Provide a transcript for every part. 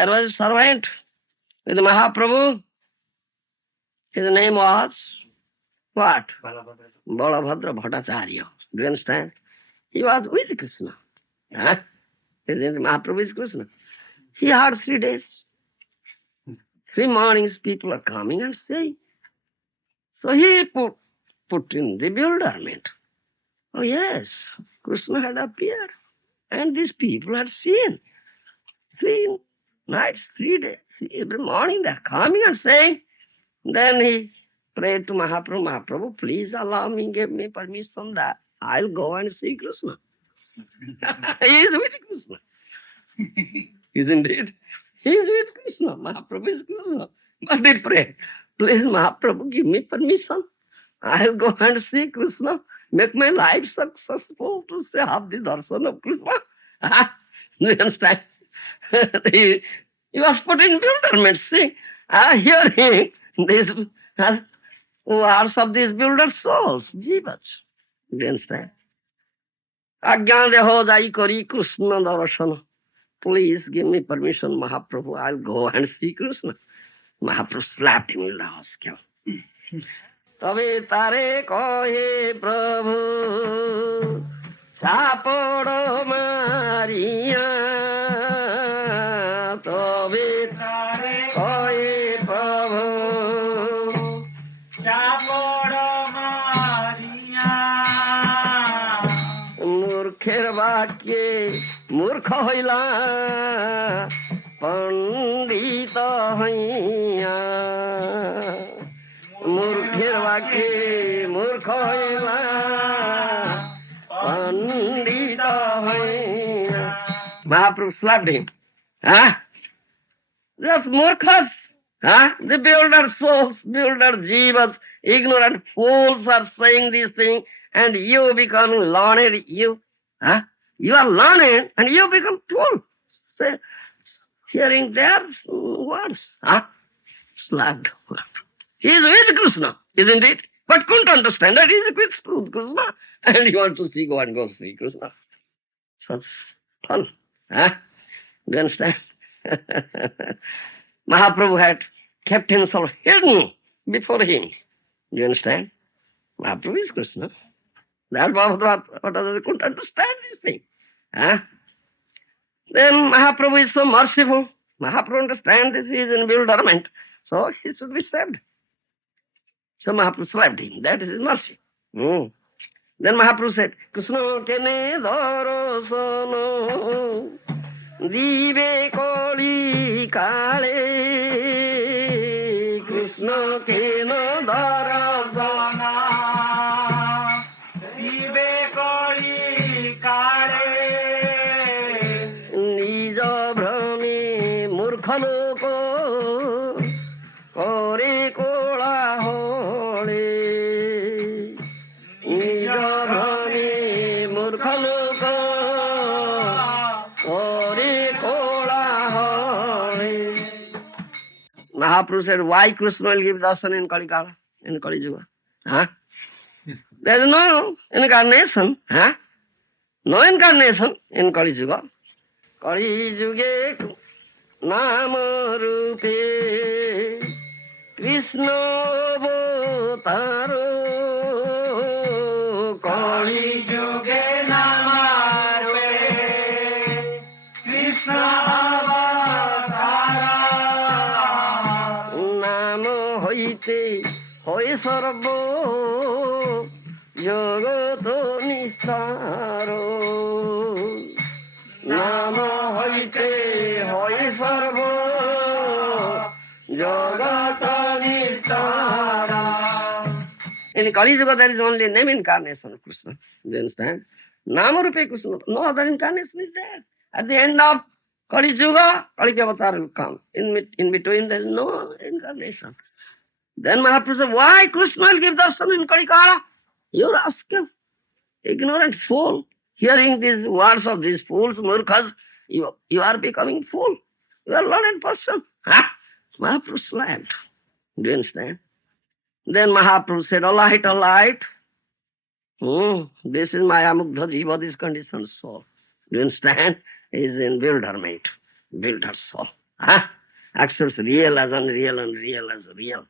There was a servant with Mahaprabhu. His name was what? Balabhadra Bhattacharya. Do you understand? He was with Krishna. Huh? Isn't Mahaprabhu is Krishna? He had 3 days. 3 mornings people are coming and saying. So he put in the bewilderment. Oh yes, Krishna had appeared. And these people had seen 3 nights, 3 days. Every morning they're coming and saying. Then he prayed to Mahaprabhu, Mahaprabhu, please allow me, give me permission that I'll go and see Krishna. He is with Krishna. Isn't it? He is with Krishna. Mahaprabhu is Krishna. But he prayed, please Mahaprabhu, give me permission. I'll go and see Krishna. Make my life successful to have the darshan of Krishna. Do you understand? he, he was put in bewilderment. See, hearing these words of these bewildered souls, jivas. Do you understand? Ajna deho jai kari Krishna darshan. Please give me permission, Mahaprabhu. I'll go and see Krishna. Mahaprabhu slapped him in the house. তবে তারে কহে প্রভু সাপড় মারিয়া তবে তারে কহে প্রভু সাপড় মারিয়া মূর্খের বাক্যে মূর্খ হইলা পণ্ডিত হইয়া মূর্খের বাক্যে মূর্খ হইলা পণ্ডিত হইয়া Mahaprabhu slapped him. Huh? Just murkhas. Huh? The builder souls, builder jivas, ignorant fools are saying these things and you become learned. Huh? You are learned and you become fool. Hearing their words. Huh? Slapped. He is with Krishna, isn't it? But couldn't understand that he is with Krishna. And he wants to see, go and go see Krishna. Such fun. Huh? Do you understand? Mahaprabhu had kept himself hidden before him. Do you understand? Mahaprabhu is Krishna. That Bhagavad couldn't understand this thing. Huh? Then Mahaprabhu is so merciful. Mahaprabhu understands this, he is in bewilderment. So he should be saved. So Mahaprabhu slapped him. That is his mercy. Then Mahaprabhu said, Krishna kene darosono dive koli kale. Krishna kene darosono dive koli kale. Nijo bhrame murkha loko kore kola hole. Nijo bhrame murkha loko kore kola hole. Mahaprabhu said, why Krishna will give darshan in Kali Kala, in Kali Yuga? Huh? There is no incarnation. Huh? No incarnation in Kali Yuga. Kali Yuga nama rupe Krishna avataro. Kali Yuga nama rupe Krishna avataro. Nama hoite hoy sarva jagato nistaro. Nama hoite hoy sarva jagata nistara. In the Kali Yuga there is only name incarnation of Krishna. Do you understand? Nama Rupe Krishna. No other incarnation is there. At the end of Kali Yuga, Kali Avatar will come. In between there is no incarnation. Then Mahaprabhu said, why Krishna will give darshan in Kali Kala? You ask him. Ignorant fool. Hearing these words of these fools, murkhas, you are becoming fool. You are a learned person. Huh? Mahaprabhu slapped. Do you understand? Then Mahaprabhu said, all right, all right. This is my amugdha jiva, this conditioned soul. Do you understand? He is in bewilderment, bewildered soul. Accepts real as unreal, unreal as real.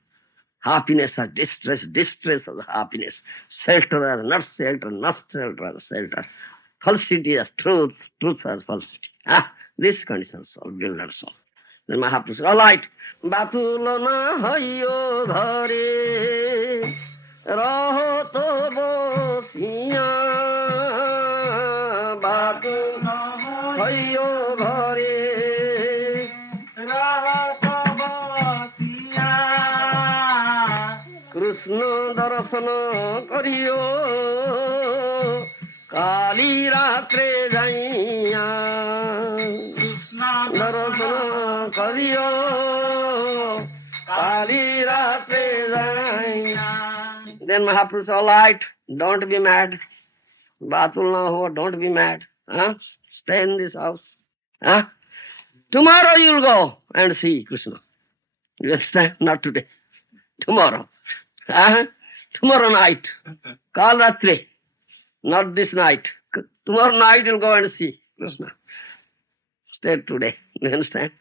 Happiness as distress, distress as happiness. Shelter as not shelter, not shelter as shelter. Falsity as truth, truth as falsity. This conditions of builder soul. Then Mahaprabhu said, all right. Batulana hayo ghare raho to bosiya batulana hayo ghare raho to bosiya Krishna darsana kariyo kali ratre jaiya Darsana kariyo kali ratre jaiya. Then Mahaprabhu said, all right, don't be mad. Batul na ho, don't be mad. Stay in this house. Tomorrow you'll go and see Krishna. You understand? Not today. Tomorrow. Tomorrow night. Kal ratri. Not this night. Tomorrow night you'll go and see Krishna. Stay today. You understand?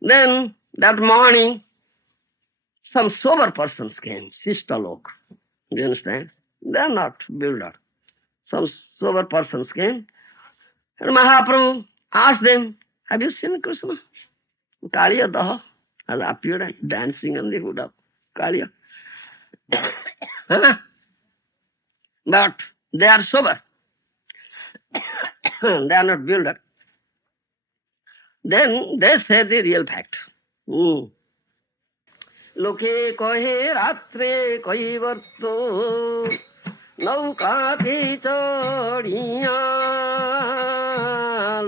Then that morning, some sober persons came, Sistalok. You understand? They are not builder. Some sober persons came, and Mahaprabhu asked them, have you seen Krishna? Kaliya Daha has appeared dancing on the hood of Kaliya. But they are sober. They are not builder. Then they say the real fact. Loke kohe ratre kaivarto naukate chadiya.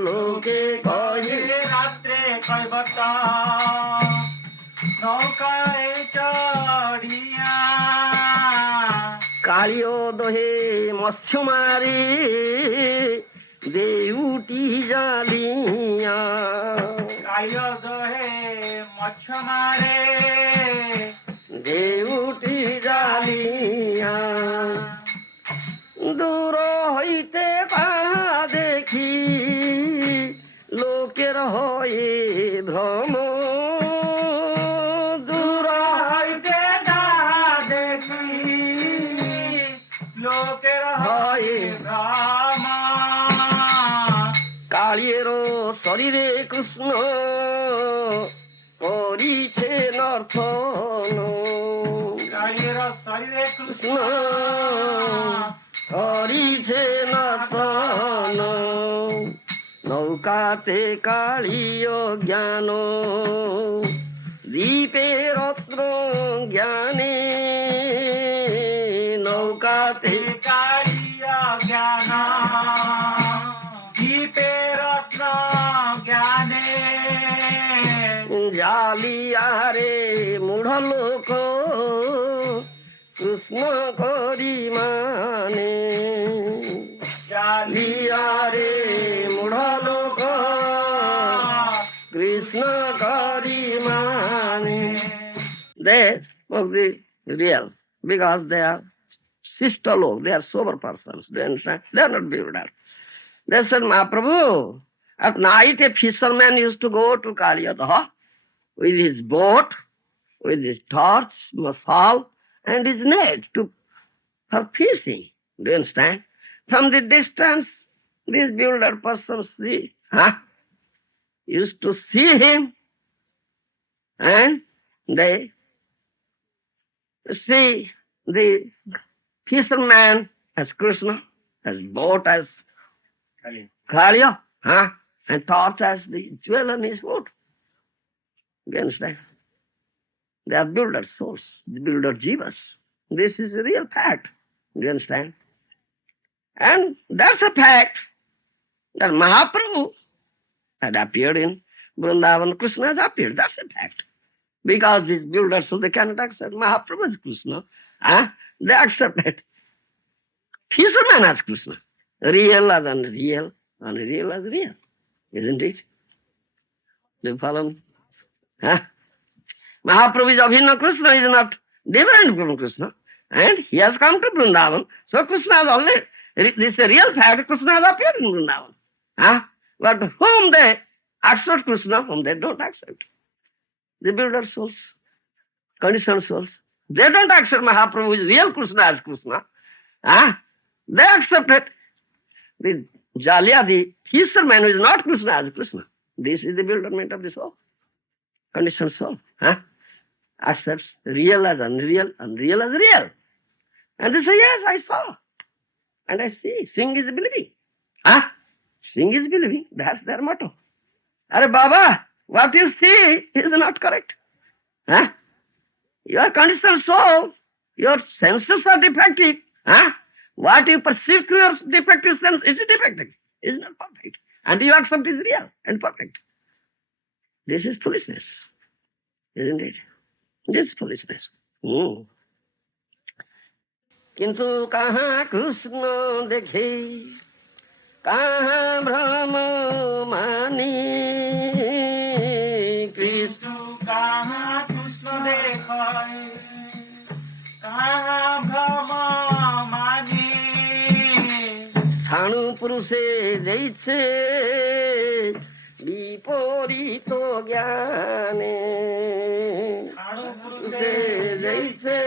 Loke kohe ratre kaivarto naukate chadiya. Kaliyo dohe matsya mare देउटी जालिया कायो दोहे मच्छ मारे देउटी जालिया दूर हईते पा देखी लोकेर होए भ्रम दूर हईते पा देखी लोकेर होए भ्रम কালিয়েরো শরীরে কৃষ্ণ করিছে নর্তন কালিয়ের শরীরে কৃষ্ণ করিছে নর্তন নৌকাতে কালীয় জ্ঞান দীপে রত্ন জ্ঞানে নৌকাতে কালীয় জ্ঞান জালিয়ারে মূঢ় লোক কৃষ্ণ করি মানে জালিয়ারে মূঢ় লোক কৃষ্ণ করি মানে they spoke the real because they are sister log, they are sober persons. They understand? They are not bewildered. They said, Mahaprabhu, at night a fisherman used to go to Kaliyadaha with his boat, with his torch, masal, and his net for fishing. Do you understand? From the distance, these bewildered persons used to see him, and they see the fisherman as Krishna, as boat as Kaliya, and torch as the jewel on his boat. You understand? They are builder souls, the builder jivas. This is a real fact. You understand? And that's a fact that Mahaprabhu had appeared in Vrindavan. Krishna has appeared. That's a fact. Because these builders, so they cannot accept Mahaprabhu as Krishna. They accept it. Fisherman as Krishna. Real as unreal, unreal as real. Isn't it? Do you follow me? Mahaprabhu is Abhinna Krishna, is not different from Krishna. And he has come to Vrindavan. So Krishna has already, this is a real fact, Krishna has appeared in Vrindavan. But whom they accept Krishna, whom they don't accept. The builder souls, conditioned souls. They don't accept Mahaprabhu is real Krishna as Krishna. Ah, they accepted the Jalia, the fisherman who is not Krishna as Krishna. This is the bewilderment of the soul, conditioned soul. Huh? Accepts real as unreal, unreal as real. And they say, yes, I saw. And I see. Seeing is believing. Huh? Seeing is believing. That's their motto. Are Baba, what you see is not correct. Huh? Your conditioned soul, your senses are defective. Huh? What you perceive through your defective sense is defective. It's not perfect. And you accept is real and perfect. This is foolishness, isn't it? This is foolishness. किंतु कहाँ कृष्ण देखे कहाँ भ्रम मानी कृष्ण कहाँ कृष्ण देखाए कहाँ भ्रम माने स्थाणु पुरुषे जैसे विपरीत ज्ञाने पुरुषे जैसे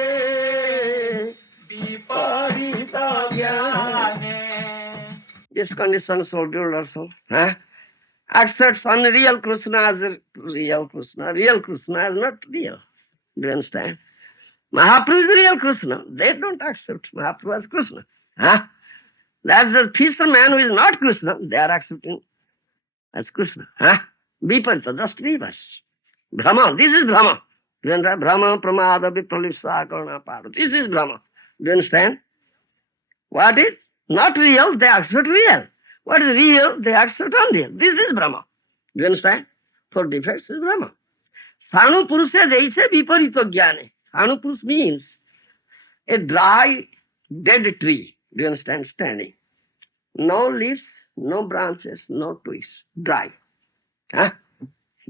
विपरीत ज्ञाने. This condition soul, builder soul, accepts unreal Krishna as a real Krishna. Real Krishna is not real. Do you understand? Mahaprabhu is real Krishna. They don't accept Mahaprabhu as Krishna. That's the fisherman who is not Krishna. They are accepting as Krishna. Viparita, just reverse. Brahma, this is Brahma. Do you understand? Brahma, Pramada, Vipralipsa, Karuna, Pada. This is Brahma. Do you understand? What is not real, they accept real. What is real, they accept unreal. This is Brahma. Do you understand? For defects is Brahma. Sanu Purusha Jaise Viparito Jnane. Sanu Purus means a dry, dead tree. Do you understand? Standing. No leaves, no branches, no twigs. Dry.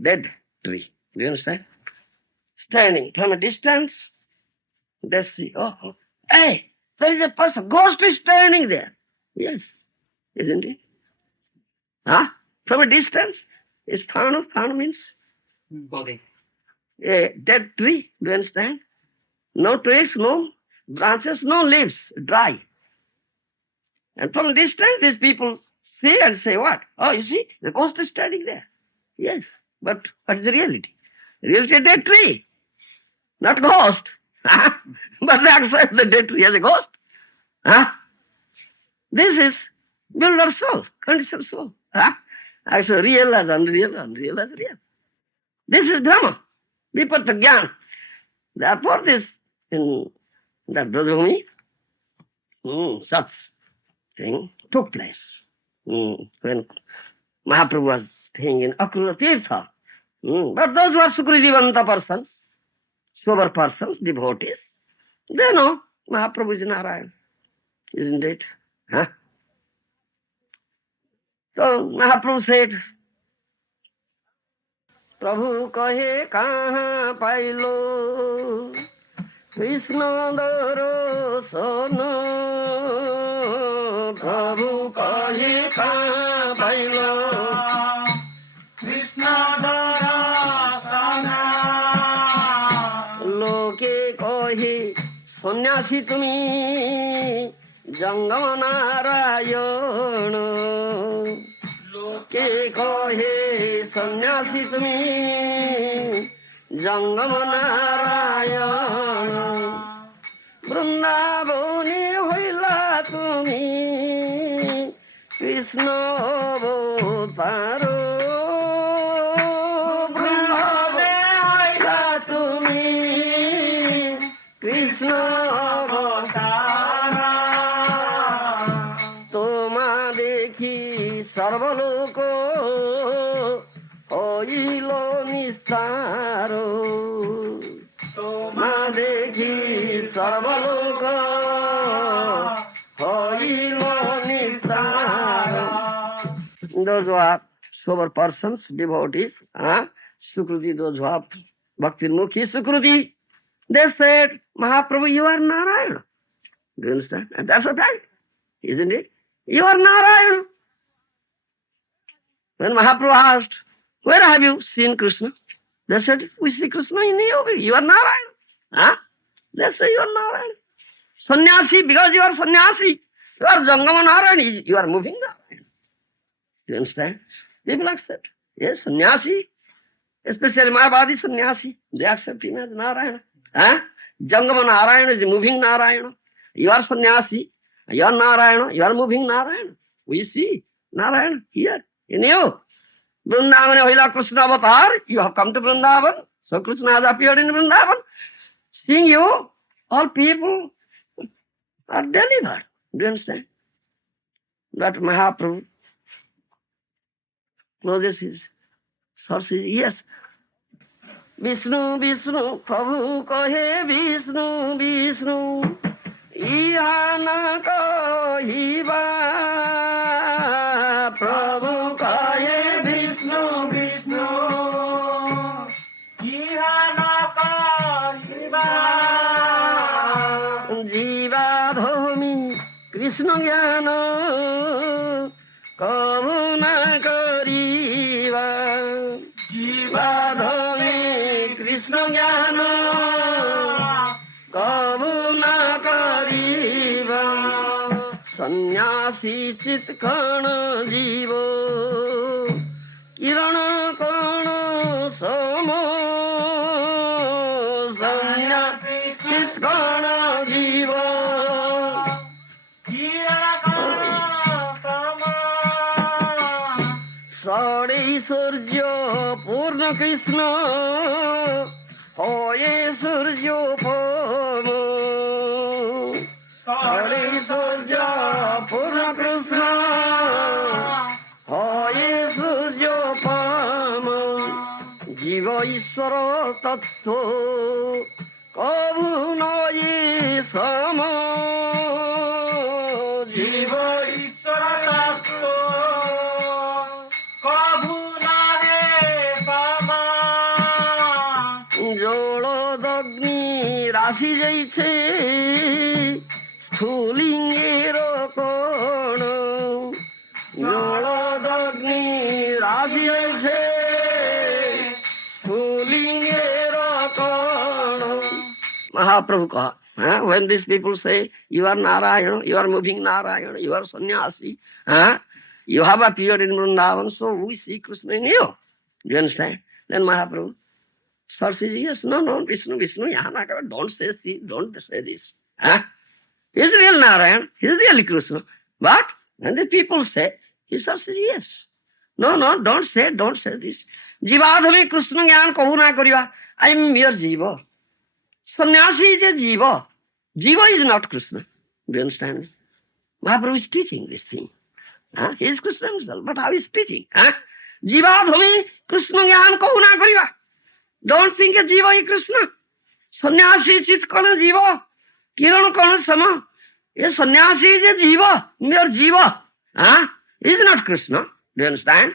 Dead tree. Do you understand? Standing from a distance, they see, oh, hey, there is a person, ghost is standing there. Yes, isn't it? From a distance, is Thanu. Thanu means body. A dead tree. Do you understand? No twigs, no branches, no leaves, dry. And from a distance, these people see and say, what? Oh, you see, the ghost is standing there. Yes, but what is the reality? Reality is a dead tree, not ghost. But they accept the dead tree as a ghost. This is builder soul, conditioned soul. Actually, real as unreal, unreal as real. This is Brahma, Vipata Jnana. Therefore, this in that Brajabhumi, such thing took place. When Mahaprabhu was staying in Akrura Tirtha. But those who are Sukridivanta persons, sober persons, devotees, they know Mahaprabhu is Narayan, isn't it? So Mahaprabhu said, Prabhu kahe kaha pailo Krishna darsana. Prabhu kahe kaha pailo Krishna darasana. Loke kahe sannyasi tumi Jangama Narayana. Loke kahe sannyasi tumi Jangama Narayana. Vrindavane hoila tumi Krishna avataro. Vrindavane hoila tumi Krishna avataro. Toma dekhi sarvaloko hoilo nistaro. Toma dekhi sarvaloko hoilo nistaro. Those who are sober persons, devotees, Sukruti, those who have Bhakti Mukhi Sukruti, they said, Mahaprabhu, you are Narayana. Do you understand? And that's a fact, isn't it? You are Narayana. When Mahaprabhu asked, where have you seen Krishna? They said, we see Krishna in you. You are Narayana. Huh? They say you are Narayana. Sannyasi, because you are sannyasi. You are Jangama Narayana. You are moving Narayana. You understand? People accept. Yes, sannyasi. Especially Mayavadi sannyasi. They accept him as Narayana. Huh? Jangama Narayana is moving Narayana. You are sannyasi. You are Narayana. You are moving Narayana. We see Narayana here in you. Vrindavan Hila Krishna avatar. You have come to Vrindavan. So Krishna has appeared in Vrindavan. Seeing you, all people are delivered. Do you understand? That Mahaprabhu closes his sources. Yes. Vishnu, Vishnu, Prabhu kahe Vishnu, Vishnu. Iha na kahiba. Prabhu kahe Vishnu, Vishnu, Ihana Kahiba. Jiva bhumi Krishna jnana kabu na kariba. Jiva bhumi Krishna jnana kabu na kariba. Sannyasi chit kana jivo kirana kana samo. Sannyasi chit kana jivo Sade Surjo Purna Krishna Hoye Surjo Pamo Sade Surjo Purna Krishna Hoye Surjo Pamo Jiva Ishvara Tattva Kabu Naye Samo Jiva Ishvara Tattva Kabhu Nare Sama. জড়দগ্নি রাশি যাইছে স্থূলিঙ্গের কোণ জড়দগ্নি রাশি যাইছে স্থূলিঙ্গের কোণ Mahaprabhu kaha. When these people say, you are Narayana, you are moving Narayana, you are sannyasi, you have appeared in Vrindavan, so we see Krishna in you. Do you understand? Then Mahaprabhu Sir says, yes, no, Vishnu, Yana, don't say this. He's real Narayan, he's really Krishna. But when the people say, he says, yes. No, don't say this. Jivadhami Krishna Gyan kahu na kariva. I am mere Jiva. Sannyasi is a Jiva. Jiva is not Krishna. Do you understand? Mahaprabhu is teaching this thing. He is Krishna himself, but how is teaching? Jivadhami Krishna Gyan kahu na kariva. Don't think a Jiva is Krishna. Sannyasi chit kana Jiva. Kiran kana sama. A sannyasi is a Jiva, mere Jiva. He is not Krishna. Do you understand?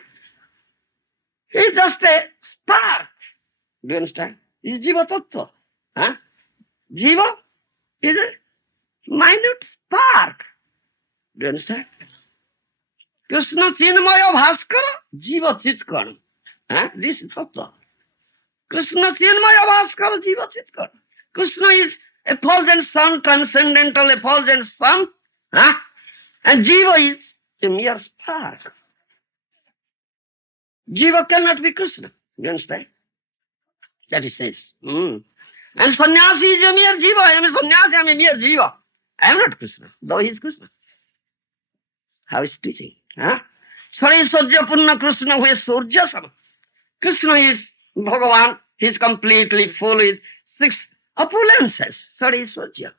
He is just a spark. Do you understand? He is Jiva Tattva. Jiva is a minute spark. Do you understand? Krishna Chinmaya Bhaskara, Jiva Chitkana. This is Tattva. Krishna Chinmaya Bhaskara, Jiva Chitkana. Krishna is effulgent sun, transcendental effulgent sun. And Jiva is a mere spark. Jiva cannot be Krishna. You understand? That he says. And sannyasi is a mere Jiva. I am a sannyasi, I am a mere Jiva. I am not Krishna, though he is Krishna. How is teaching? Sari Surya Purna Krishna, who is Surya Sama. Krishna is Bhagavan. He is completely full with 6 opulences. Sari Surya.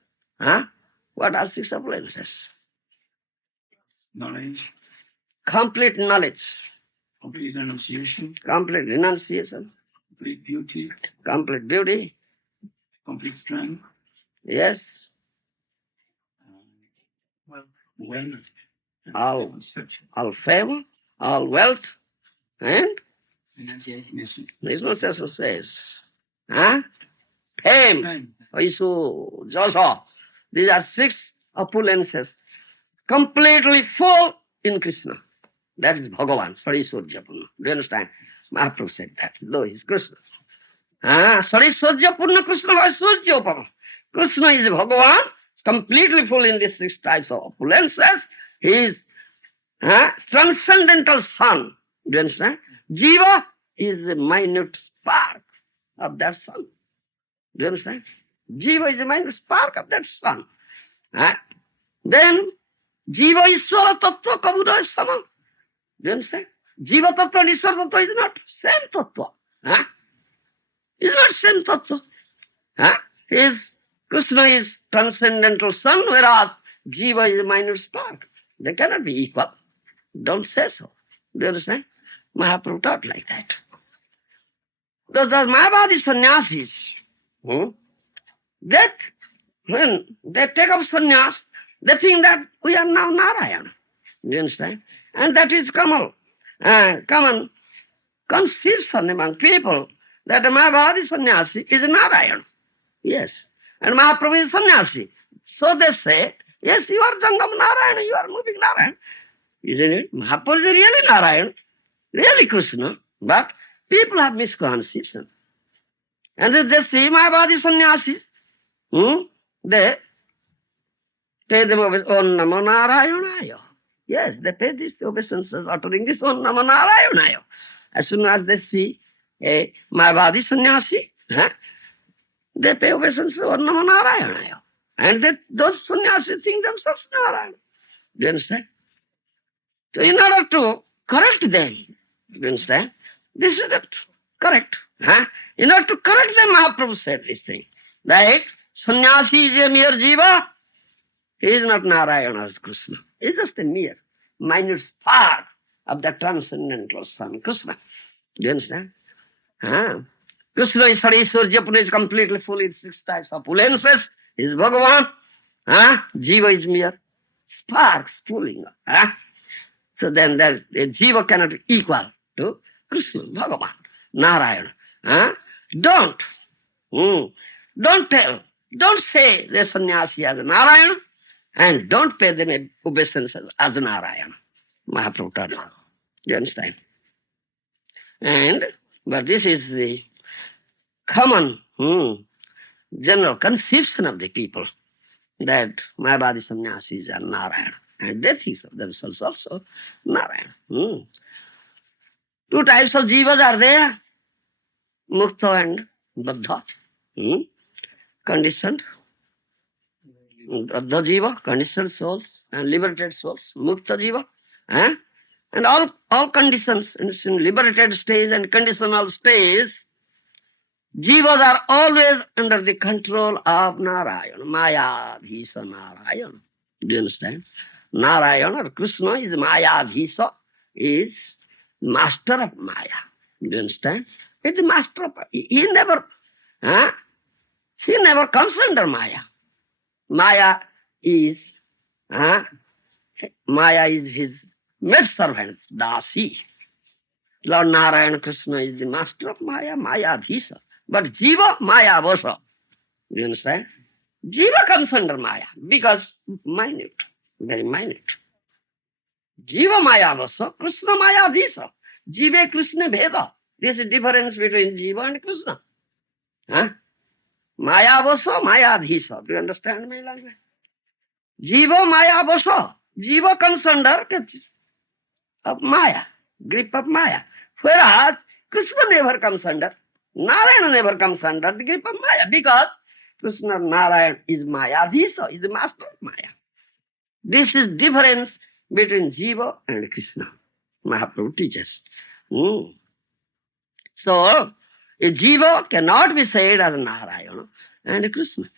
What are 6 opulences? Knowledge, Complete knowledge. complete renunciation, Complete renunciation. complete beauty, Complete beauty. complete strength, Yes. awareness, All fame, all wealth, and renunciation, renunciation says. Fame, Aisu, Jasa. These are 6 opulences. Completely full in Krishna. That is Bhagavan, Sari Surya Purna. Do you understand? Mahaprabhu said that, though he is Krishna. Sarishwarya Purna Krishna Vaishwarya Upama. Krishna is Bhagavan, completely full in these 6 types of opulences. He is transcendental sun. Do you understand? Jiva is a minute spark of that sun. Do you understand? Jiva is a minute spark of that sun. Then Jiva Ishvara Tattva Kabuda Sama. Do you understand? Jiva Tattva and Ishvara Tattva is not same Tattva. It's not same Tattva. Krishna is transcendental sun, whereas Jiva is a minor spark. They cannot be equal. Don't say so. Do you understand? Mahaprabhu taught like that. The Mayavadi sannyasis, when they take up sannyas, they think that we are now Narayana. Do you understand? And that is common conception among people that a Mayavadi sannyasi is a Narayana. Yes. And Mahaprabhu is sannyasi. So they say, yes, you are Jangam Narayana, you are moving Narayana. Isn't it? Mahaprabhu is really Narayana, really Krishna, but people have misconception. And if they see Mayavadi sannyasis, they pay them Om Namo Narayanaya. Yes, they pay these obeisances uttering this Om Namo Narayanaya. As soon as they see a Mayavadi sannyasi, they pay obeisance to Om Namo Narayanaya. And those sannyasis think themselves Narayana. Do you understand? So in order to correct them, do you understand? This is not correct. In order to correct them, Mahaprabhu said this thing. That sannyasi is a mere jiva. He is not Narayana as Krishna. He is just a mere minute spark of the transcendental sun, Krishna. Do you understand? Krishna is Sarishwarya Purna, is completely full in 6 types of opulences. He is Bhagavan. Jiva is mere sparks pulling up. So then a jiva cannot be equal to Krishna, Bhagavan, Narayana. Don't tell, don't say the sannyasi as Narayana, and don't pay them obeisance as Narayana. Mahaprabhu taught. Do you understand? But this is the common general conception of the people, that Mayavadi sannyasis are Narayana. And they think of themselves also Narayana. 2 types of jivas are there, Mukta and Baddha. Conditioned. Baddha jiva, conditioned souls, and liberated souls, Mukta jiva. And all conditions, in liberated stage and conditional stage, jivas are always under the control of Narayana, Mayadhisa Narayana. Do you understand? Narayana or Krishna is Mayadhisa, is master of Maya. Do you understand? He is the master of He never comes under Maya. Maya is his maidservant, Dasi. Lord Narayana Krishna is the master of Maya, Mayadhisa. But Jiva, Maya Vasa. Do you understand? Jiva comes under Maya because minute, very minute. Jiva Maya Vasa, Krishna Mayadhisa. Jiva Krishna Bheda. This is the difference between Jiva and Krishna. Maya Vasa, Mayadhisa. Do you understand my language? Jiva Maya Vasa. Jiva comes under of Maya, grip of Maya. Whereas Krishna never comes under, Narayana never comes under the grip of Maya, because Krishna Narayana is Mayadhisa, is the master of Maya. This is difference between Jiva and Krishna. Mahaprabhu teaches. So, a Jiva cannot be said as Narayana and Krishna.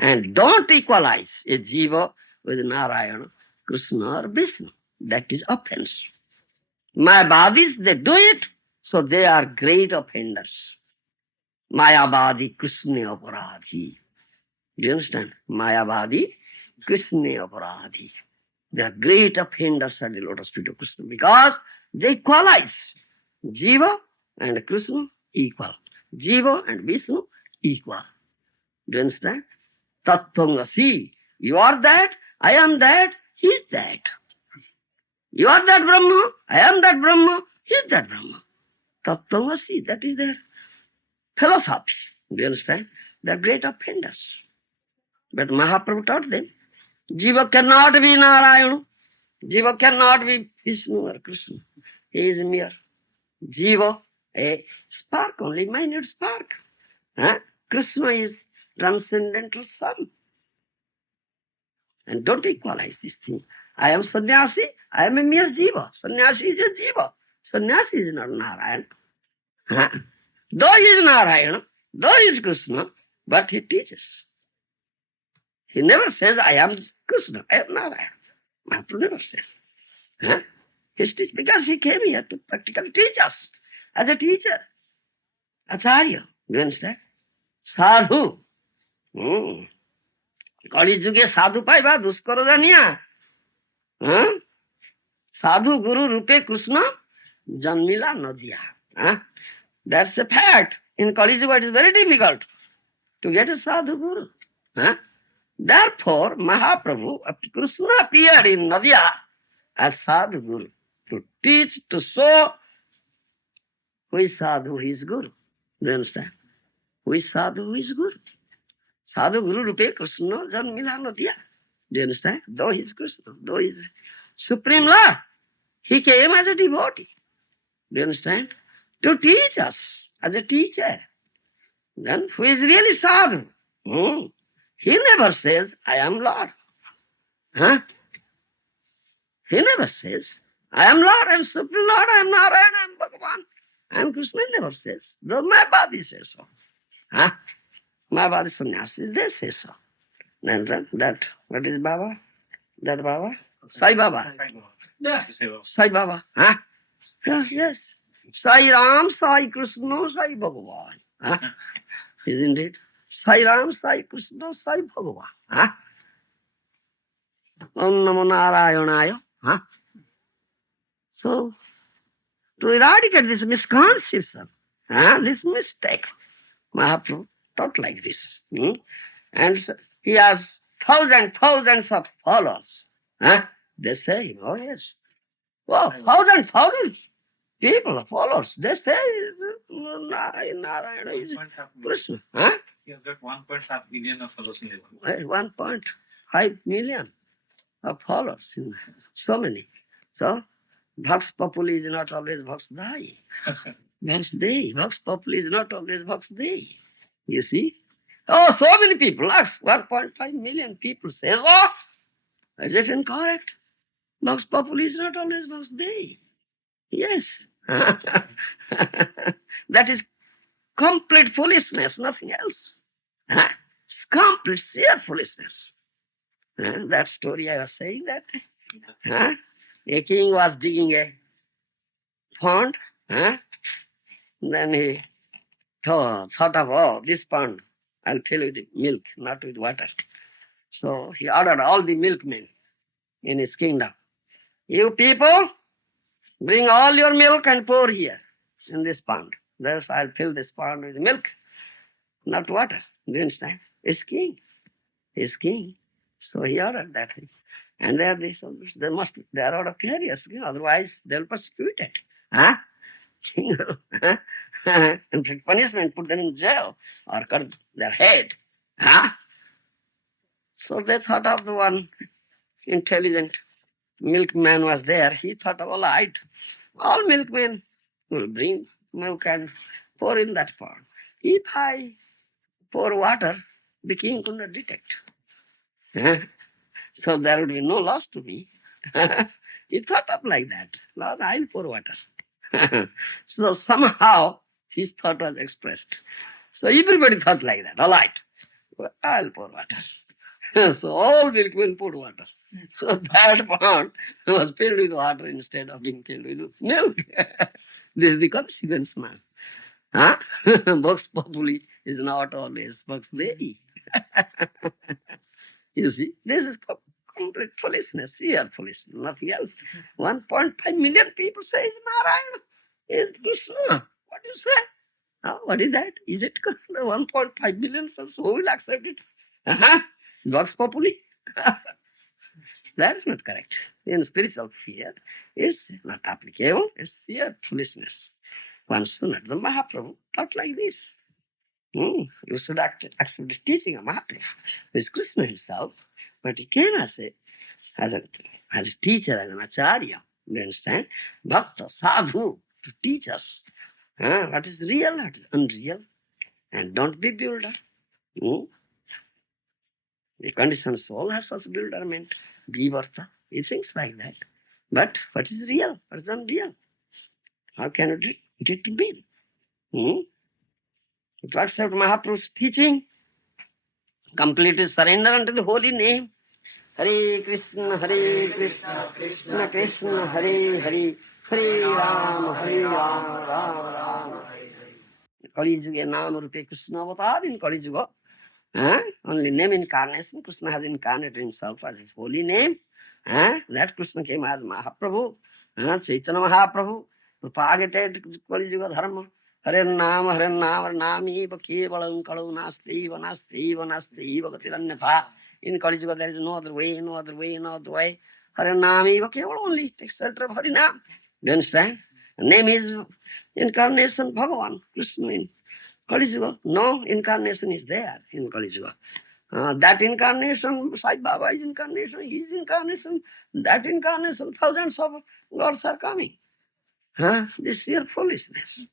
And don't equalize a Jiva with Narayana, Krishna or Vishnu. That is offense. Mayavadis, they do it, so they are great offenders. Mayavadi, Krishna Aparadhi. Do you understand? Mayavadi, Krishna Aparadhi. They are great offenders at the lotus feet of Krishna because they equalize. Jiva and Krishna equal. Jiva and Vishnu equal. Do you understand? Tattvangasi. You are that, I am that, he is that. You are that Brahma, I am that Brahma, he is that Brahma. Tattvangasi, that is there. philosophy. Do you understand? They are great offenders. But Mahaprabhu taught them, Jiva cannot be Narayana. Jiva cannot be Vishnu or Krishna. He is mere Jiva, a spark, only minute spark. Huh? Krishna is transcendental sun. And don't equalize this thing. I am sannyasi, I am a mere jiva. Sannyasi is a jiva. Sannyasi is not Narayana. Huh? Though he is Narayana, though he is Krishna, but he teaches. He never says, I am Krishna, I am Narayana. Mahaprabhu never says. Huh? Because he came here to practically teach us. As a teacher, Acharya, you understand? Sadhu. कली जुगे साधु पाइबा दुष्कर जानिया साधु गुरु रूपे कृष्ण जन्मिला नदिया that's a fact. In Kali Yuga it is very difficult to get a sadhu guru. Therefore Mahaprabhu Krishna appeared in Nadia as sadhu guru to teach, to show who is sadhu, who is guru. Do you understand? Who is sadhu, who is guru? Sadhu Guru Rupe Krishna Janmila Nadia. Do you understand? Though he is Krishna, though he is Supreme Lord, he came as a devotee. Do you understand? To teach us as a teacher. Then who is really sadhu? He never says, I am Lord. He never says, I am Lord, I am Supreme Lord, I am Narayana, I am Bhagavan. I am Krishna. He never says. Though my body says so. Mayavadi sannyasi, they say so. Then that, what is Baba? That Baba? Sai Baba. Sai Baba. Yes. Sai Ram, Sai Krishna, Sai Bhagavan. Isn't it? Sai Ram, Sai Krishna, Sai Bhagavan. Om Namo Narayanaya. So, to eradicate this misconception, this mistake, Mahaprabhu taught like this. And so he has thousands of followers. They say, oh yes. Well, thousands people, followers. They say, Narayana is Krishna. You have got 1.5 million of followers in the world. 1.5 million of followers. So many. So, Vox Populi is not always Vox Dei. Vox Dei. Vox Populi is not always Vox Dei. You see? Oh, so many people ask. 1.5 million people say, oh, is it incorrect? Vox Populi is not always Vox Dei. Yes. That is complete foolishness, nothing else. It's complete sheer foolishness. That story I was saying that. A king was digging a pond. Then he thought of, oh, this pond, I'll fill with milk, not with water. So he ordered all the milkmen in his kingdom. You people, bring all your milk and pour here in this pond. Thus I'll fill this pond with milk, not water. Do you understand? He's king. He's king. So he ordered that. And they are out of curious, otherwise they'll persecute it. And punishment, put them in jail or cut their head. So they thought of the one intelligent milkman was there. He thought of, all right, all milkmen will bring milk and pour in that pond. If I pour water, the king could not detect. So there would be no loss to me. He thought of like that. Lord, I'll pour water. So somehow his thought was expressed. So everybody thought like that. All right, I'll pour water. So all milkmen poured water. So that pond was filled with water instead of being filled with milk. This is the consequence, man. Vox Populi is not always Vox Dei. You see, this is complete foolishness, sheer foolishness, nothing else. 1.5 million people say Narayana is Krishna. What do you say? What is that? Is it 1.5 million? So who will accept it? Vox Populi? That is not correct. In spiritual fear, it's not applicable. It's sheer foolishness. One should not. The Mahaprabhu taught like this. You should accept the teaching of Mahaprabhu, who is Krishna himself, but he came as a teacher, as an acharya, you understand? Bhakta, sadhu, to teach us what is real, what is unreal, and don't be bewildered. The conditioned soul has such bewilderment, vivarta, he thinks like that. But what is real, what is unreal? How can it be? To accept Mahaprabhu's teaching, completely surrender unto the holy name. Hare Krishna, Krishna Krishna, Hare Hare, Hare Ram, Ram Ram. Kali Yuga, Nama Rupe Krishna Avatar in Kali Yuga. Only name incarnation, Krishna has incarnated himself as his holy name. That Krishna came as Mahaprabhu, Chaitanya Mahaprabhu, propagated Kali Yuga Dharma. Hare Nami, Kevalam Kalau Nasti, Nasti, Nasti, Gatiranyatha. In Kali Yuga there is no other way, no other way, no other way. Hare Nami, Kevalam only, etc. of Harinam. Do you understand? The name is incarnation Bhagavan, Krishna in Kali Yuga. No incarnation is there in Kali Yuga. That incarnation, Sai Baba is incarnation, his incarnation, that incarnation, thousands of gods are coming. This is your foolishness.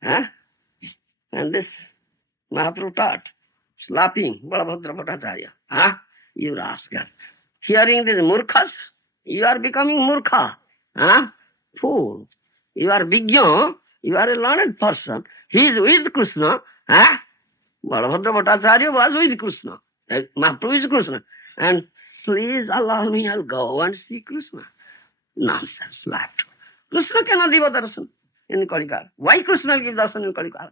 And this Mahaprabhu taught, slapping Balabhadra Bhattacharya. You rascal. Hearing these murkhas, you are becoming murkha. Fool. You are Vigyan, you are a learned person. He is with Krishna. Balabhadra Bhattacharya was with Krishna. Mahaprabhu is Krishna. And please allow me, I'll go and see Krishna. Nonsense, laughed. Krishna cannot give a darshan in Kalikar. Why Krishna give darshan in Kalikar?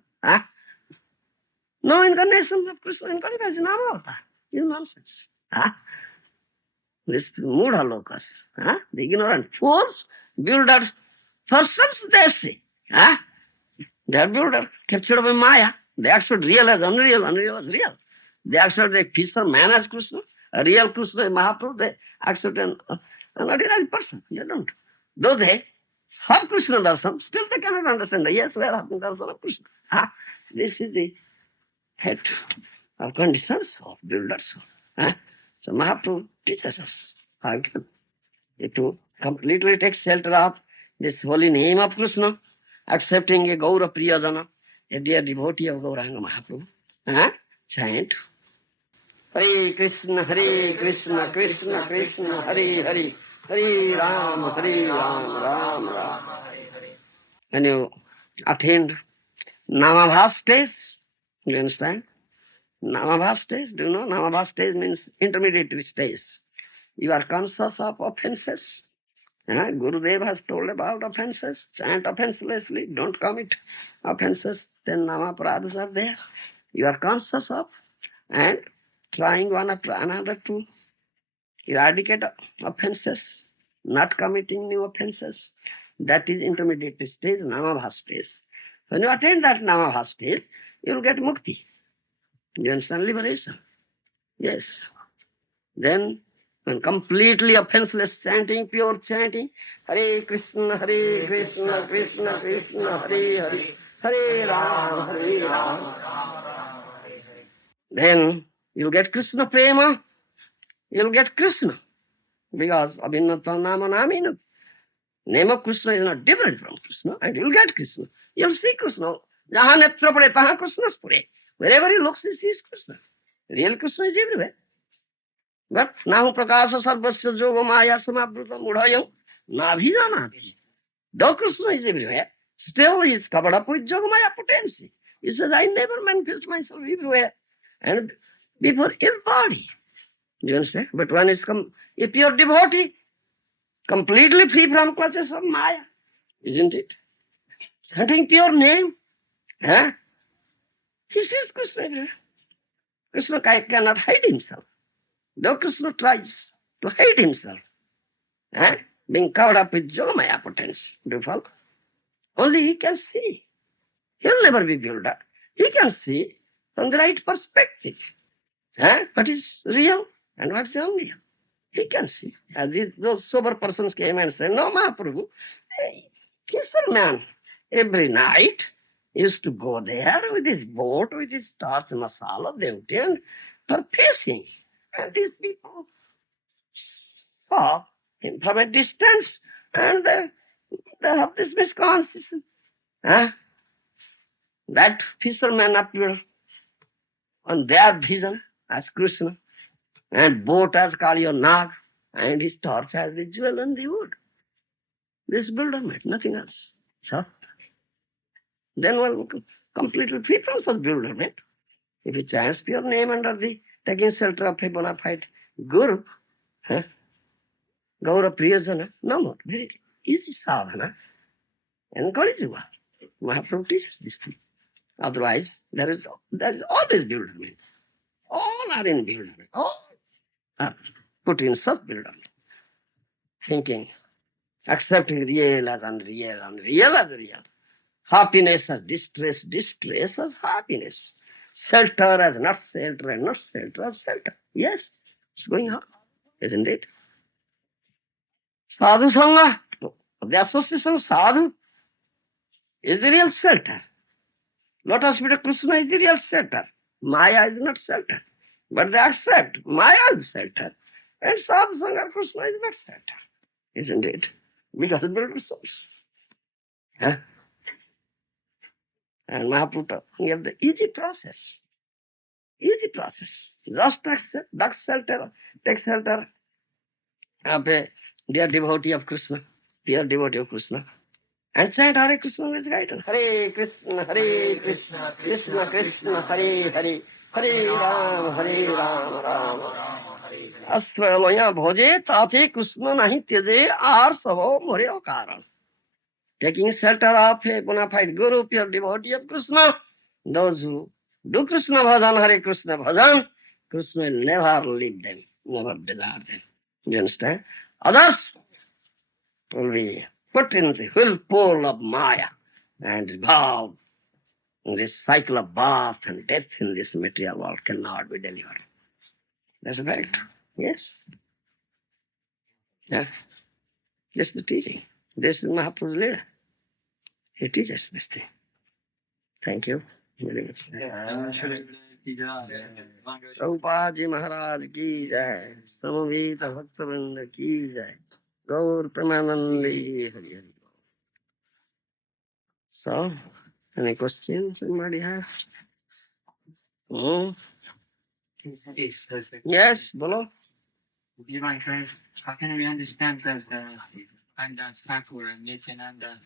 No incarnation of Krishna in Kalikar is Namavata. This is nonsense. This Mudha lokas, the ignorant fools, builders, persons they say. They are builder, captured by Maya. They accept real as unreal, unreal as real. They accept the Krishna man as Krishna, a real Krishna, Mahaprabhu, they accept an ordinary person. They don't. Though they have Krishna darshan, still they cannot understand. Yes, we are having darshan of Krishna. This is the head of conditions of builders. So Mahaprabhu teaches us how to completely take shelter of this holy name of Krishna, accepting a Gaura Priyajana, a dear devotee of Gauranga Mahaprabhu. Chant. Hare Krishna, Krishna Krishna, Hare Hare, Hare Ram, Ram Ram. When you attend Namabhas stage, do you understand? Namabhas stage, do you know? Namabhas stage means intermediate stage. You are conscious of offenses. Gurudev has told about offenses. Chant offenselessly, don't commit offenses. Then Namaparadhas are there. You are conscious of and trying one after another to eradicate offenses, not committing new offenses. That is intermediate stage, Namabhas stage. When you attain that Namabhas stage, you will get mukti. You understand? Liberation. Yes. Then, when completely offenseless chanting, pure chanting, Hare Krishna, Krishna Krishna, Hare Hare, Hare Ram, then you'll get Krishna prema, you'll get Krishna. Because Abhinata Nama Namina, name of Krishna is not different from Krishna, and you'll get Krishna. You'll see Krishna. Jahan netra pade, tahan Krishna's pure. Wherever he looks, he sees Krishna. Real Krishna is everywhere. But Nahu Prakasa Sarvasya Yoga Maya Samabruta Mudhayam Nabhijanati. Though Krishna is everywhere, still he is covered up with Yogamaya potency. He says, I never manifest myself everywhere and before everybody. Do you understand? But one is a pure devotee, completely free from clutches of Maya, isn't it? Chanting pure name. He sees Krishna everywhere. Krishna cannot hide himself. Though Krishna tries to hide himself, being covered up with Yogamaya potency, do you follow? Only he can see. He'll never be built up. He can see from the right perspective. What is real and what is unreal. He can see. Those sober persons came and said, no, Mahaprabhu, peaceful man. Every night used to go there with his boat, with his torch masala, devti, and for fishing. And these people saw him from a distance, and they have this misconception. Huh? That fisherman appeared on their vision as Krishna, and boat as Kaliya Nag, and his torch as the jewel and the wood. This bewilderment, nothing else. So, then one completely free from such bewilderment. If you chance your name under the taking shelter of a bona fide Guru, huh? Gaura Priyajana, no more. Very easy sadhana. Encourageable. Mahaprabhu teaches this thing. Otherwise, there is always bewilderment. All are in bewilderment. All are put in such bewilderment. Thinking, accepting real as unreal, unreal as real. Happiness as distress, distress as happiness. Shelter as not shelter, and not shelter as shelter. Yes, it's going on, isn't it? Sadhu Sangha, the association of sadhu is the real shelter. Lotus feet of Krishna is the real shelter. Maya is not shelter. But they accept Maya is shelter. And sadhu Sangha Krishna is not shelter. Isn't it? Because it builds souls. Huh? And Mahaprabhu, we have the easy process. Easy process. Just accept, duck shelter, take shelter of a dear devotee of Krishna, pure devotee of Krishna, and chant Hare Krishna with guidance. Hare Krishna, Krishna Krishna, Hare Hare, Hare Ram, Ram Ram. Ashraya bhoje tate Krishna nahi tyaje ar savo more karan. Taking shelter of a bona fide Guru, pure devotee of Krishna, those who do Krishna bhajan, Hare Krishna bhajan, Krishna will never leave them, never desert them. You understand? Others will be put in the whirlpool of Maya and involved in this cycle of birth and death in this material world cannot be delivered. That's a fact. Yes. Yeah. This is the teaching. This is Mahaprabhu's leader. He teaches this thing. Thank you very much. Prabhupada Ji Maharaj ki jai, Samavita Bhaktivinoda ki jai, Gaur Premanandi Hari Hari. So, any questions somebody has? Yes, bolo. Divine Christ, how can we understand that Anda Thakur and Nityananda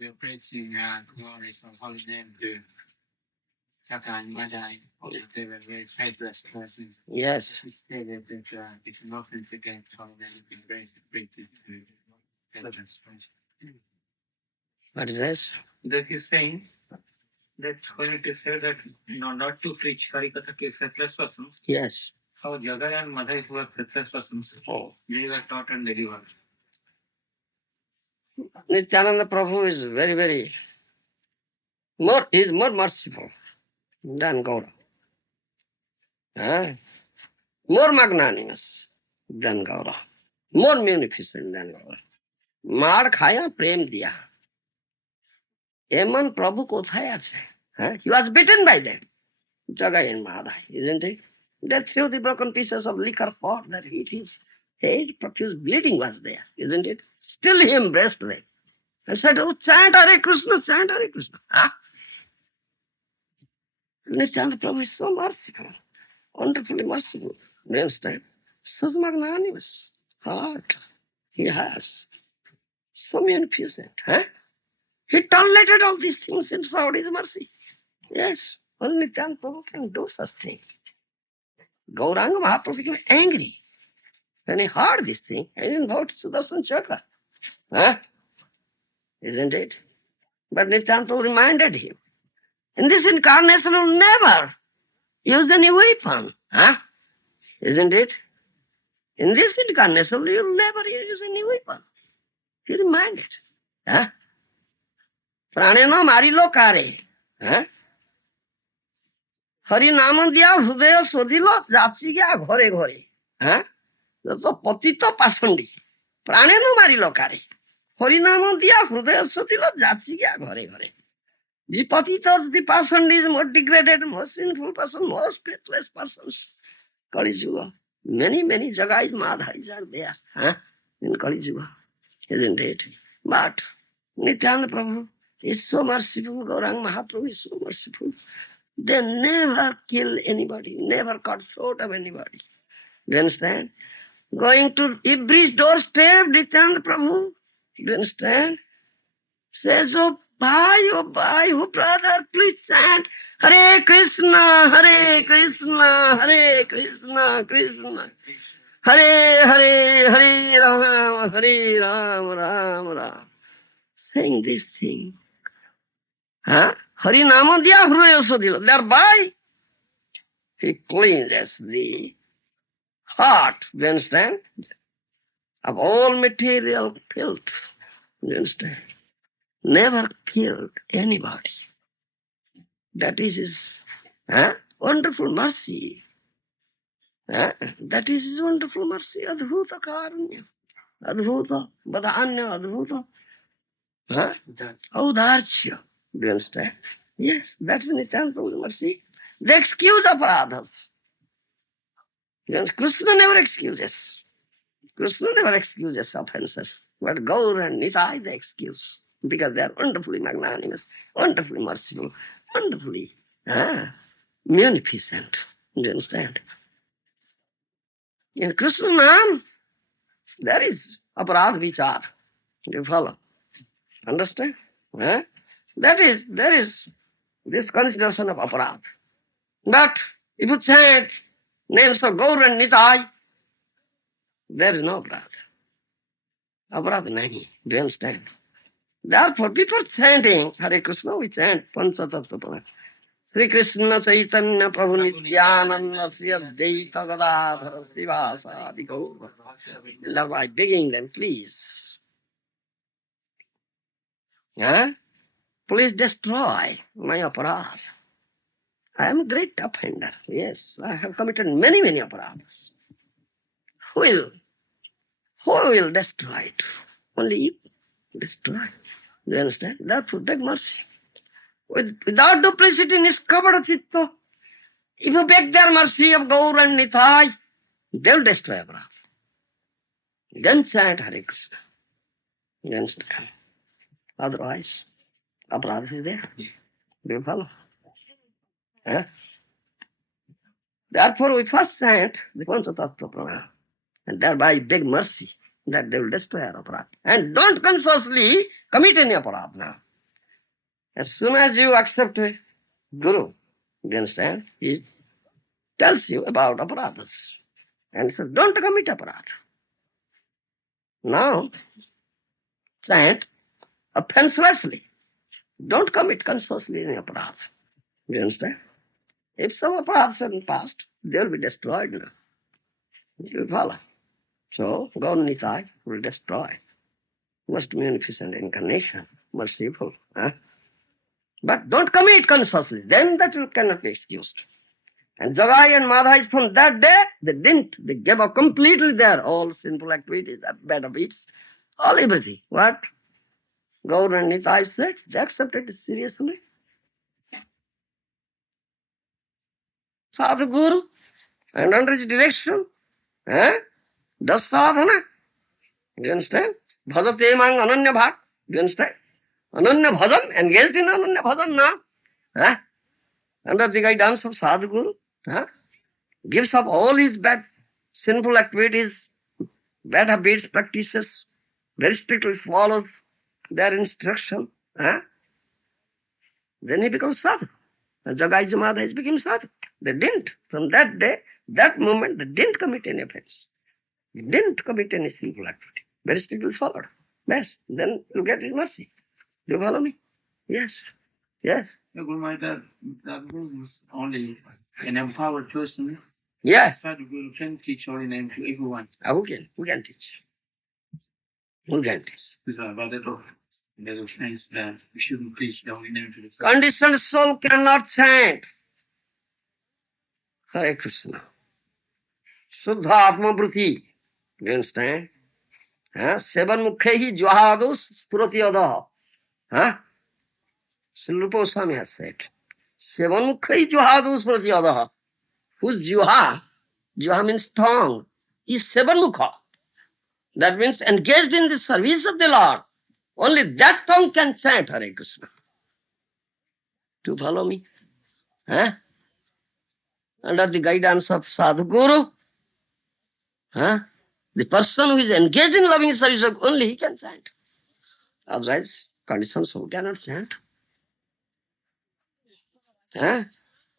will praising glories of holy name to Chakan Madai? They were very faithless persons. Yes. He stated that if an offense against holy name has been raised, preach it to faithless persons. What is this? That he's saying that when it is said that not to preach Harikatha to faithless persons, Yes. how Jagai and Madhai who are faithless persons, they were taught and delivered. Nityananda Prabhu is very more merciful than Gaura. More magnanimous than Gaura. More munificent than Gaura. মার খায়া প্রেম দিয়া এমন প্রভু কোথায় আছে? He was beaten by them. Jagai and Madhai, isn't it? They threw the broken pieces of liquor pot that hit his head, profuse bleeding was there, isn't it? Still he embraced them and said, oh, chant Hare Krishna, chant Hare Krishna. Nityananda Prabhu is so merciful, wonderfully merciful. You understand? Such magnanimous heart he has. So munificent. He tolerated all these things and showed his mercy. Yes, only Nityananda Prabhu can do such things. Gauranga Mahaprabhu became angry when he heard this thing and invoked Sudarshan Chakra. Isn't it? But Nityananda Prabhu reminded him, in this incarnation will never use any weapon. Isn't it? In this incarnation you'll never use any weapon. He reminded. Praneno marilo kare. Hari নাম দিয়া হৃদয় শোধিল যাচ্ছি গিয়া ঘরে ঘরে। যত পতিত পাষণ্ডী প্রাণেন মারিল কারে, হরিনাম দিয়া হৃদয় শোধিল যাচ্ছি গিয়া ঘরে ঘরে। The patitas, the person is more degraded, more sinful person, most faithless persons. Kali Yuga. Many Jagais Madhais are there in Kali Yuga, isn't it? But Nityananda Prabhu is so merciful, Gaurang Mahaprabhu is so merciful. They never kill anybody, never cut throat of anybody. Do you understand? Going to every doorstep, Nityananda Prabhu. Do you understand? Says, oh bhai, oh brother, please chant Hare Krishna, Hare Krishna, Hare Krishna, Krishna. Hare Hare, Hare Ram, Hare Ram, Ram Ram. Saying this thing. Hari Nama diya hruya sodila. Thereby, he cleanses the heart, do you understand? Of all material filth. Do you understand? Never killed anybody. That is his wonderful mercy. That is his wonderful mercy. Adhuta karanya. Adhuta, badhanya, adhuta. Audarchya. Do you understand? Yes, that is Nityananda Prabhu's mercy. The excuse of others. Krishna never excuses. Krishna never excuses offenses. But Gaur and Nitai, they excuse. Because they are wonderfully magnanimous, wonderfully merciful, wonderfully munificent. Do you understand? In Krishna Nam, there is aparadh vichar. Do you follow? Understand? There is this consideration of aparadh. But if you chant names of Gaur and Nitai, there is no aparadh. Aparadh nahi. Do you understand? Therefore, before chanting Hare Krishna, we chant Panchatattva. Sri Krishna Chaitanya Prabhu Nityananda Sri Advaita Gadadhara Srivasadi Gaura. Thereby begging them, please. Please destroy my aparadh. I am a great offender. Yes, I have committed many aparadhas. Who will destroy it? Only you destroy. Do you understand? Therefore, take mercy. Without duplicity, niskabada chitta. If you beg their mercy of Gaur and Nitai, they'll destroy aparadh. Then chant Hare Krishna. You understand? Otherwise, aparadh is there. Do you follow? Therefore, we first chant the Panchatattva Pranam, and thereby beg mercy that they will destroy our aparadh. And don't consciously commit any aparadh now. As soon as you accept a Guru, you understand, he tells you about aparadhas and says, don't commit aparadh. Now, chant offenselessly. Don't commit consciously any aparadh. You understand? If some aparadhas are in past, they will be destroyed now. You follow? So, Gaur Nitai will destroy. Most munificent incarnation, merciful. But don't commit consciously, then that cannot be excused. And Jagai and Madhais from that day, they didn't. They gave up completely their all sinful activities, bad habits, all everything. What Gaur and Nitai said, they accepted it seriously. Sadhu Guru, and under his direction, does sadhana. Do you understand? Bhajate mang ananya bhak. Do you understand? Ananya bhajan, engaged in ananya bhajan now. Under the guidance of Sadhu Guru, gives up all his bad, sinful activities, bad habits, practices, very strictly follows their instruction. Then he becomes Sadhu. And Jagai Madhais became Sadhu. They didn't. From that day, that moment, they didn't commit any offense. They didn't commit any sinful activity. Very strictly followed. Yes, then you'll get his mercy. Do you follow me? Yes. Yes. The Guru Maharaj, that Guru is only an empowered person. Yes. Sadhu Guru can teach holy name to everyone. Who can teach? Who can teach? These are about it of the friends that we shouldn't teach the holy name to the Conditioned soul cannot chant Hare Krishna. Suddha Atma Vritti. Do you understand? Seven mukhe hi jwahadu spurati adaha. Srila Rupa Goswami has said, Sevanmukha juhadus pratyadaha. Whose juha means tongue, is Sevanmukha. That means engaged in the service of the Lord. Only that tongue can chant Hare Krishna. To follow me? Huh? Under the guidance of Sadhu Guru. Huh? The person who is engaged in loving service, only he can chant. Otherwise, conditioned soul cannot chant. Huh?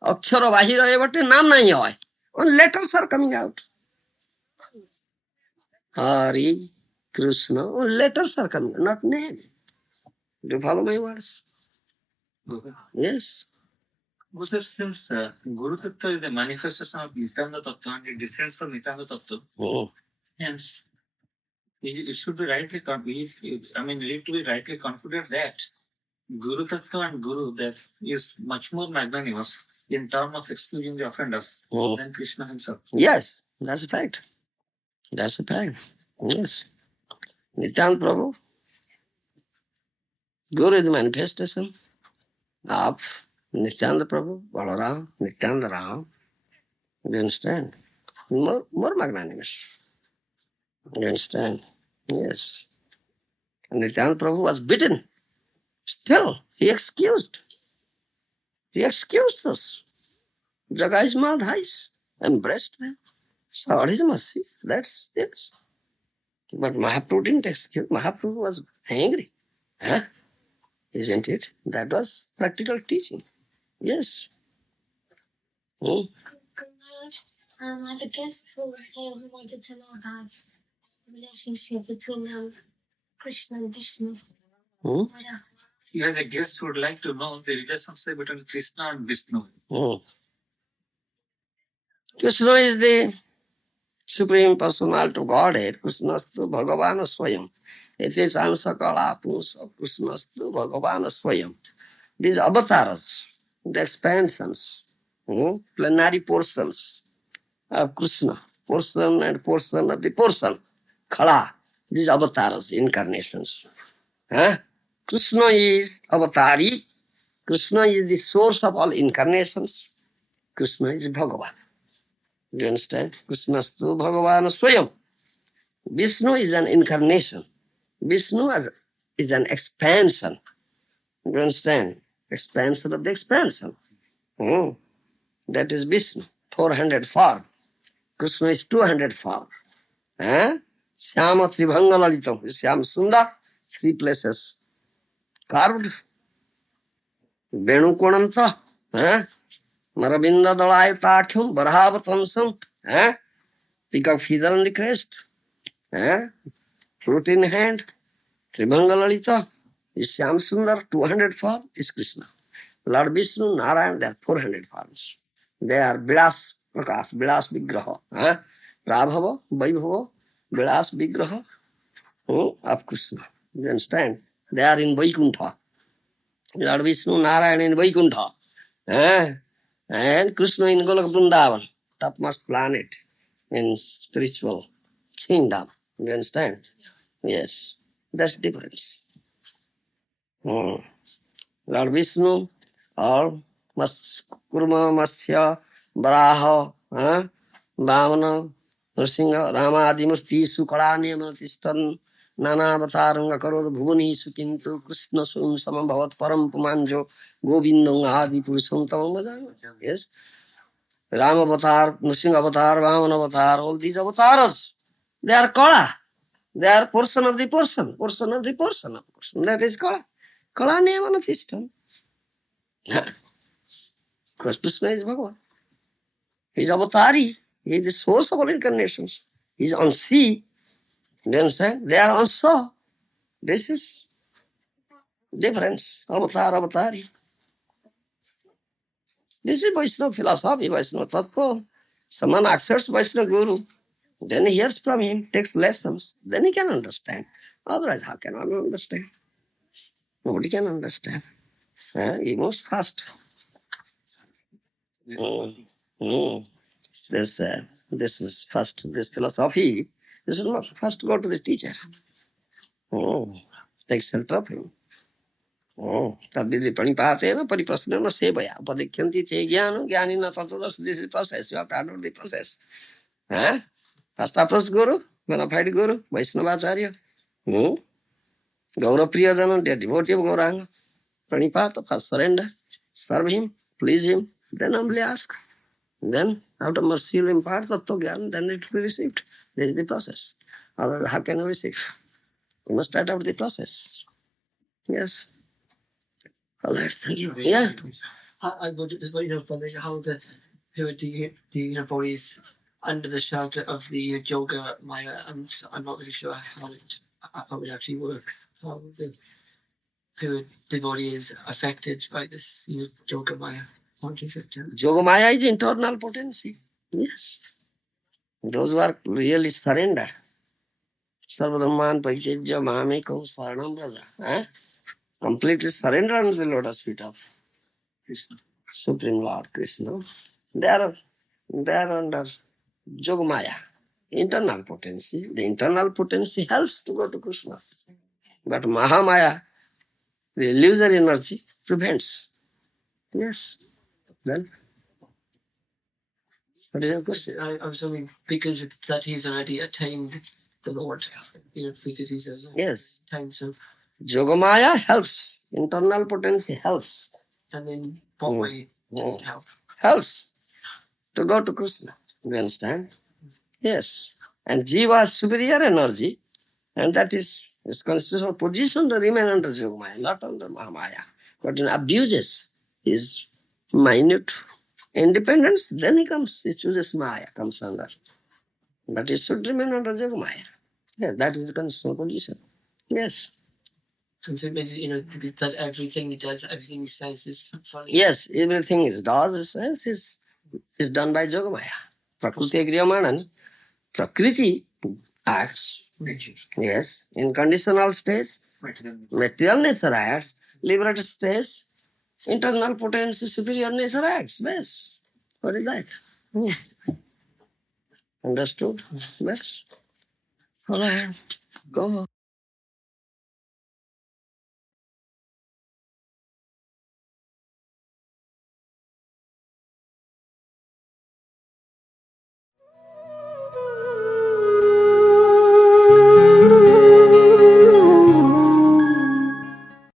Akshara bahira ebate naam nahi hoy. Only letters are coming out. Hari, Krishna, only letters are coming out, not name. Do you follow my words? Yes. But since Guru Tattva is the manifestation of Nityananda Tattva and it descends from Nityananda Tattva, Oh. hence it should be rightly, we need to be rightly confident that Guru Tattva and Guru that is much more magnanimous in terms of excusing the offenders Oh. than Krishna himself. Yes, that's a fact. That's a fact. Yes. Nityananda Prabhu, Guru is the manifestation of Nityananda Prabhu, Balaram, Nityananda Ram. You understand? More magnanimous. You understand? Yes. And Nityananda Prabhu was beaten. Still, he excused. He excused us. Jagais Madhais embraced them. Sought his mercy. That's it. But Mahaprabhu didn't excuse. Mahaprabhu was angry. Huh? Isn't it? That was practical teaching. Yes. Hmm? I have a guest who wanted to know about the relationship between Krishna and Vishnu. Hmm? You have a guest who would like to know the relationship between Krishna and Vishnu. Hmm. Krishna is the Supreme Personality of Godhead. Krishnastu Bhagavana Swayam. It is Ansakala Pusa. Krishnastu Bhagavana Swayam. These avatars, the expansions, plenary portions of Krishna, portion and portion of the portion, Khala, these avatars, incarnations. Huh? Krishna is avatari. Krishna is the source of all incarnations. Krishna is Bhagavan. Do you understand? Krishnastu Bhagavana Swayam. Vishnu is an incarnation. Vishnu is an expansion. Do you understand? Expansion of the expansion. That is Vishnu, 400 form. Krishna is 200 form. Shyama Tribhanga Lalitam, Shyam Sundar, 3 places carved. Venu Konanta, Maravinda Dalayatakham, Barhavatansam, pick of feather on the crest, fruit in hand, Tribhanga Lalita, is Shyam Sundar, 200 form, is Krishna. Lord Vishnu, Narayan, they are 400 forms. They are Vilas Prakash, Vilas Vigraha. Prabhava, Vaibhava, Vilas Vigraha of Krishna. You understand? They are in Vaikuntha. Lord Vishnu, Narayan in Vaikuntha. And Krishna in Golok Vrindavan, topmost planet in spiritual kingdom. You understand? Yes. That's the difference. Lord Vishnu, or Kurma, Matsya, Varaha, Vamana, Nrsimha, Rama, Adimurti, Sukalani, Amatistan, Nana Avataranga Karod Bhuvani, Sukintu, Krishna Sum Samabhavat Param Pumanjo, Govindam Adi Purusham Tamam. Yes. Rama Avatar, Nrsimha Avatar, Vamana Avatar, all these avatars, they are Kala. They are portion of the portion, portion of the portion of portion. That is Kala. Kala Niyamana system. Because Krishna is Bhagavan. He is avatari. He is the source of all incarnations. He is on sea. Do you understand? They are on shore. This is difference. Avatar, avatari. This is Vaishnava philosophy, Vaishnava tattva. Someone accepts Vaishnava Guru, then he hears from him, takes lessons, then he can understand. Otherwise, how can one understand? Nobody can understand. He must fast. This is first, this philosophy, this is first go to the teacher. Take shelter of him. तद्विधि प्रणिपातेन परिप्रश्नेन सेवया उपदिख्यन्ति ते ज्ञानं ज्ञानिनः तत्त्वदर्शी. This is process. You have to adopt the process. Huh? First approach Guru, bona fide Guru, Vaishnavacharya. Gaura Priyajana, they are devotee of Gauranga. Pranipata, first surrender, serve him, please him, then humbly ask. Then, out of mercy, he'll impart Tattva Gyan, then it will be received. This is the process. Otherwise, how can you receive? You must adopt the process. Yes. All right, thank you. Yeah. I would just want to know from how the who are the bodies under the shelter of the yoga maya. I'm not really sure how it actually works. How the devotee is affected by this yoga maya. What is it? Yogamaya is internal potency. Yes. Those who are really surrendered. Sarvadhamman Parijajya Mamekam Saranam Braja. Completely surrender unto the lotus feet of Krishna. Supreme Lord Krishna. They are under Yogamaya, internal potency. The internal potency helps to go to Krishna. But Mahamaya, the illusory energy, prevents. Yes. Then, what is your question? I was wondering because that he's already attained the Lord. Because he's Yes. attained so. Yogamaya helps. Internal potency helps. And in what way does it help? Helps to go to Krishna. You understand? Yes. And Jiva is superior energy, and that is his constitutional position to remain under Yogamaya, not under Mahamaya. But in abuses his minute independence, then he chooses Maya, comes under. But he should remain under Yogamaya. Yeah, that is his constitutional position. Yes. And so it means, that everything he does, everything he says is funny. Yes, everything he does is done by Yogamaya. Prakriti Agriyamana. Prakriti acts. Nature. Yes. In conditional states, material nature acts. Liberated states, internal potency, superior nature acts. Best. What is that? Understood? Best. All right. Go.